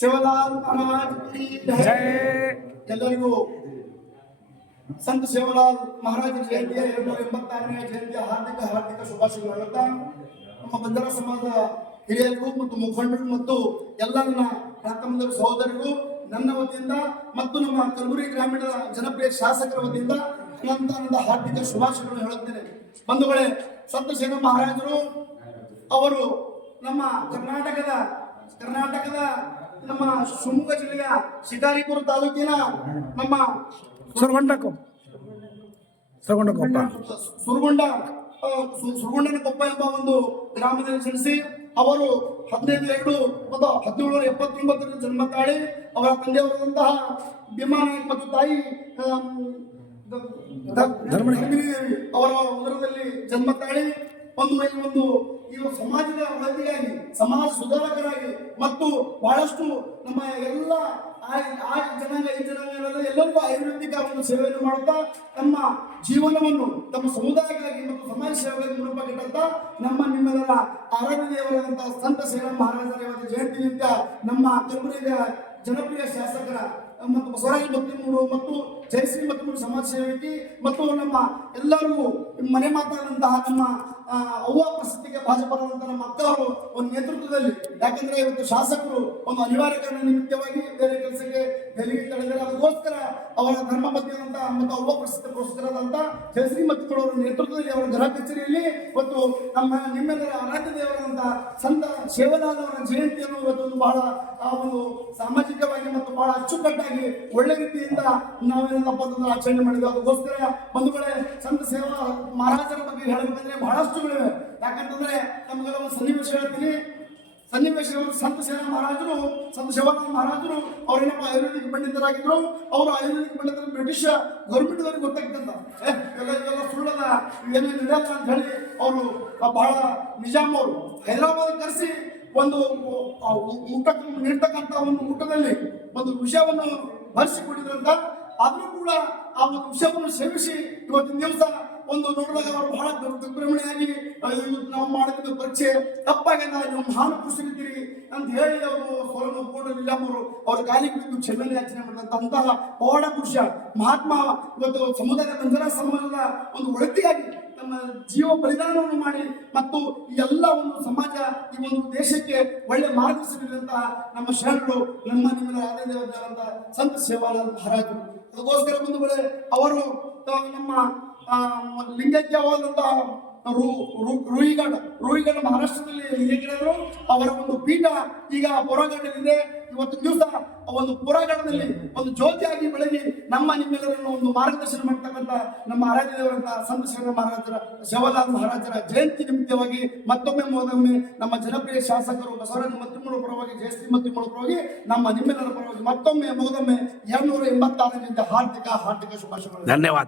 ಸೇವಾಲಾಲ್ ಮಹಾರಾಜ್ ಕಿ ಜೈ. ಎಲ್ಲರಿಗೂ ಸಂತ ಸೇವಾಲಾಲ್ ಮಹಾರಾಜ ಜಯಂತಿಯ 286ನೇ ಜಯಂತಿಯ ಹಾರ್ದಿಕ ಶುಭಾಶಯಗಳು ಹೇಳುತ್ತಾ, ನಮ್ಮ ಬಂಜಾರ ಸಮಾಜದ ಹಿರಿಯರಿಗೂ ಮತ್ತು ಮುಖಂಡರು ಮತ್ತು ಎಲ್ಲ ನನ್ನ ಅಣ್ಣ ಸಹೋದರಿಗೂ ನನ್ನ ವತಿಯಿಂದ ಮತ್ತು ನಮ್ಮ ಕಲಬುರಗಿ ಗ್ರಾಮೀಣದ ಜನಪ್ರಿಯ ಶಾಸಕರ ವತಿಯಿಂದ ಅನಂತ ಹಾರ್ದಿಕ ಶುಭಾಶಯಗಳನ್ನು ಹೇಳುತ್ತೇನೆ. ಬಂಧುಗಳೇ, ಸಂತ ಸೇವಾ ಮಹಾರಾಜರು ಅವರು ನಮ್ಮ ಕರ್ನಾಟಕದ ನಮ್ಮ ಶಿವಮೊಗ್ಗ ಜಿಲ್ಲೆಯ ಶಿಕಾರಿಪುರ ತಾಲೂಕಿನ ನಮ್ಮ ಸುರಗೊಂಡನ ಕೊಪ್ಪ ಎಂಬ ಒಂದು ಗ್ರಾಮದಲ್ಲಿ ಜನಿಸಿ ಅವರು 15/2/1779 ಜನ್ಮ ತಾಳಿ ಅವರ ತಂದೆಯವರಾದಂತಹ ಭೀಮಾನಾಯಕ್ ಮತ್ತು ತಾಯಿ ಧರ್ಮದೇವಿ ಅವರ ಉದರದಲ್ಲಿ ಜನ್ಮ ತಾಳಿ ಈ ಸಮಾಜದ ಒಳಗೆಯಾಗಿ ಸಮಾಜ ಸುಧಾರಕರಾಗಿ ಮತ್ತು ಬಹಳಷ್ಟು ನಮ್ಮ ಎಲ್ಲ ಜನಾಂಗ ಈ ಜನಾಂಗ ಎಲ್ಲರಿಗೂ ಆಯುರ್ವೇದಿಕ ಒಂದು ಸೇವೆಯನ್ನು ಮಾಡುತ್ತಾ ತಮ್ಮ ಜೀವನವನ್ನು ತಮ್ಮ ಸಮುದಾಯಕ್ಕಾಗಿ ಮತ್ತು ಸಮಾಜ ಸೇವೆಗಾಗಿ ಮುಡುಪಾಗಿಟ್ಟಂತ ನಿಮ್ಮೆಲ್ಲರ ಆರಾಧ್ಯ ದೇವರಾದಂತಹ ಸಂತ ಸೇವಾ ಮಹಾರಾಜರ ಜಯಂತಿ ನಿಮಿತ್ತ ನಮ್ಮ ಕಲಬುರಗಿಯ ಜನಪ್ರಿಯ ಶಾಸಕರ ಮತ್ತು ಬಸವರಾಜ ಮತ್ತಿಮೂರು ಮತ್ತು ಜಯಶ್ರೀ ಮತ್ತಿಮೂರು ಸಮಾಜ ಸೇವಕಿ ಮತ್ತು ನಮ್ಮ ಎಲ್ಲರಿಗೂ ಮನೆ ಮಾತಾದಂತಹ ನಮ್ಮ ಅವ್ವ ಪ್ರಸಿದ್ಧಿಗೆ ಭಾಜಪರಾದಂತಹ ನಮ್ಮ ಅಕ್ಕವರು ಒಂದು ನೇತೃತ್ವದಲ್ಲಿ, ಯಾಕಂದ್ರೆ ಇವತ್ತು ಶಾಸಕರು ಒಂದು ಅನಿವಾರ್ಯ ಕಾರಣ ನಿಮಿತ್ತವಾಗಿ ಬೇರೆ ಕೆಲಸಕ್ಕೆ ಡೆಲ್ಲಿಗೆ ತಡೆದರೆ ಅದಕ್ಕೋಸ್ಕರ ಅವರ ಧರ್ಮ ಪತ್ನಿಯಾದಂತಹ ಮತ್ತು ಅವ್ವ ಪ್ರಸಿದ್ಧ ಪುರಸ್ಕರಾದಂತಹ ಜಯಶ್ರೀ ಮತ್ತಿಮೂರು ನೇತೃತ್ವದಲ್ಲಿ ಅವರ ಗೃಹ ಕಚೇರಿಯಲ್ಲಿ ಇವತ್ತು ನಿಮ್ಮೆಲ್ಲರ ಆರಾಧ್ಯ ದೇವರಾದಂತಹ ಸಂತ ಸೇವಾಲಾಲ್ ಜಯಂತಿಯನ್ನು ಇವತ್ತು ಬಹಳ ಒಂದು ಸಾಮಾಜಿಕವಾಗಿ ಮತ್ತು ಬಹಳ ಅಚ್ಚುಕಟ್ಟಾಗಿ ಒಳ್ಳೆ ರೀತಿಯಿಂದ ನಾವೇನಪ್ಪ ಅಂತಂದ್ರೆ ಆಚರಣೆ ಮಾಡಿದ್ವಿ. ಅದಕ್ಕೋಸ್ಕರ ಬಂಧುಗಳೇ, ಸಂತ ಸೇವಾ ಮಹಾರಾಜರ ಬಗ್ಗೆ ಹೇಳಬೇಕಂದ್ರೆ ಬಹಳಷ್ಟುಗಳಿವೆ. ಯಾಕಂತಂದ್ರೆ ನಮಗೆಲ್ಲ ಒಂದು ಸನ್ನಿವೇಶ ಹೇಳ್ತೀನಿ. ಸಂತ ಸೇವಾಲಾಲ್ ಮಹಾರಾಜರು ಅವ್ರೇನಪ್ಪ ಆಯುರ್ವೇದಿಕ್ ಪಂಡಿತರಾಗಿದ್ರು. ಅವರು ಆಯುರ್ವೇದಿಕ್ ಪಂಡಿತರು ಬ್ರಿಟಿಷ್ ಗೌರ್ಮೆಂಟ್ ದವ್ರಿಗೆ ಗೊತ್ತಾಗ್ತಂತ ಇವೆಲ್ಲ ಸುಳ್ಳದ, ಇವೆಲ್ಲ ನಡೆಯಲ್ಲ ಅಂತ ಹೇಳಿ ಅವರು ಬಹಳ ನಿಜಾಮ್ ಅವರು ಹೈದರಾಬಾದ್ ಕರೆಸಿ ಒಂದು ಊಟಕ್ಕೆ ನೀಡ್ತಕ್ಕಂಥ ಒಂದು ಊಟದಲ್ಲಿ ಒಂದು ವಿಷಯವನ್ನು ಭರಿಸಿಕೊಟ್ಟಿದ್ರಂತ. ಆದರೂ ಕೂಡ ಆ ಒಂದು ವಿಷಯವನ್ನು ಸೇವಿಸಿ ಇವತ್ತಿನ ದಿವಸ ಒಂದು ನೋಡಿದಾಗ ಅವರು ಬಹಳ ದುರ್ಭ್ರಮಣೆಯಾಗಿ ನಾವು ಮಾಡಿದ ಪರೀಕ್ಷೆ ತಪ್ಪಾಗಿದೆ, ನೀವು ಮಹಾನ್ ಪುರುಷರಿದ್ದೀರಿ ಅಂತ ಹೇಳಿ ಅವರು ಸೋಲನ್ನು ಒಪ್ಪಿಕೊಂಡು ನಿಜಾಮರು ಅವ್ರ ಕಾಲಿಗೆ ಬಿದ್ದು ಕ್ಷಮೆಯನ್ನು ಯಾಚನೆ ಮಾಡಿದಂತಹ ಪವಾಡ ಪುರುಷ ಮಹಾತ್ಮ ಇವತ್ತು ಸಮುದಾಯದ ಬಂಜಾರ ಸಮಾಜದ ಒಂದು ಒಳತಿಯಾಗಿ ತಮ್ಮ ಜೀವ ಬಲಿದಾನವನ್ನು ಮಾಡಿ ಮತ್ತು ಈ ಎಲ್ಲ ಒಂದು ಸಮಾಜ ಈ ಒಂದು ದೇಶಕ್ಕೆ ಒಳ್ಳೆ ಮಾರ್ಗದರ್ಶನದಂತಹ ನಮ್ಮ ಶರಣರು ನಿಮ್ಮೆಲ್ಲರ ಆರಾಧ್ಯ ದೇವರಾದಂತಹ ಸಂತ ಸೇವಾಲಾಲ್ ಮಹಾರಾಜರು. ಅದಕ್ಕೋಸ್ಕರ ಬಂಧುಗಳೇ, ಅವರು ನಮ್ಮ ಲಿಂಗೈಕ್ಯವಾದಂತಹ ರೂಯಿಗಢ ಮಹಾರಾಷ್ಟ್ರದಲ್ಲಿ ಲಿಂಗೈಕ್ಯರು ಅವರ ಒಂದು ಪೀಠ ಈಗ ಪುರಾಗಢದಲ್ಲಿದೆ. ಇವತ್ತು ದಿವಸ ಒಂದು ಪುರಾಗಢದಲ್ಲಿ ಒಂದು ಜ್ಯೋತಿಯಾಗಿ ಬೆಳಗಿ ನಿಮ್ಮೆಲ್ಲರನ್ನು ಒಂದು ಮಾರ್ಗದರ್ಶನ ಮಾಡ್ತಕ್ಕಂಥ ನಮ್ಮ ಆರಾಧ್ಯ ದೇವರಂತಹ ಸಂತ ಸೇವಾಲಾಲ್ ಮಹಾರಾಜರ ಜಯಂತಿ ನಿಮಿತ್ತವಾಗಿ ಮತ್ತೊಮ್ಮೆ ನಮ್ಮ ಜನಪ್ರಿಯ ಶಾಸಕರು ಬಸವರಾಜ ಮತ್ತಿಮೂರು ಪರವಾಗಿ, ಜಯಶ್ರೀ ಮತ್ತಿಮೂರು ಪರವಾಗಿ, ನಿಮ್ಮೆಲ್ಲರ ಪರವಾಗಿ ಮತ್ತೊಮ್ಮೆ 286ನೇ ಹಾರ್ದಿಕ ಶುಭಾಶಯಗಳು. ಧನ್ಯವಾದ.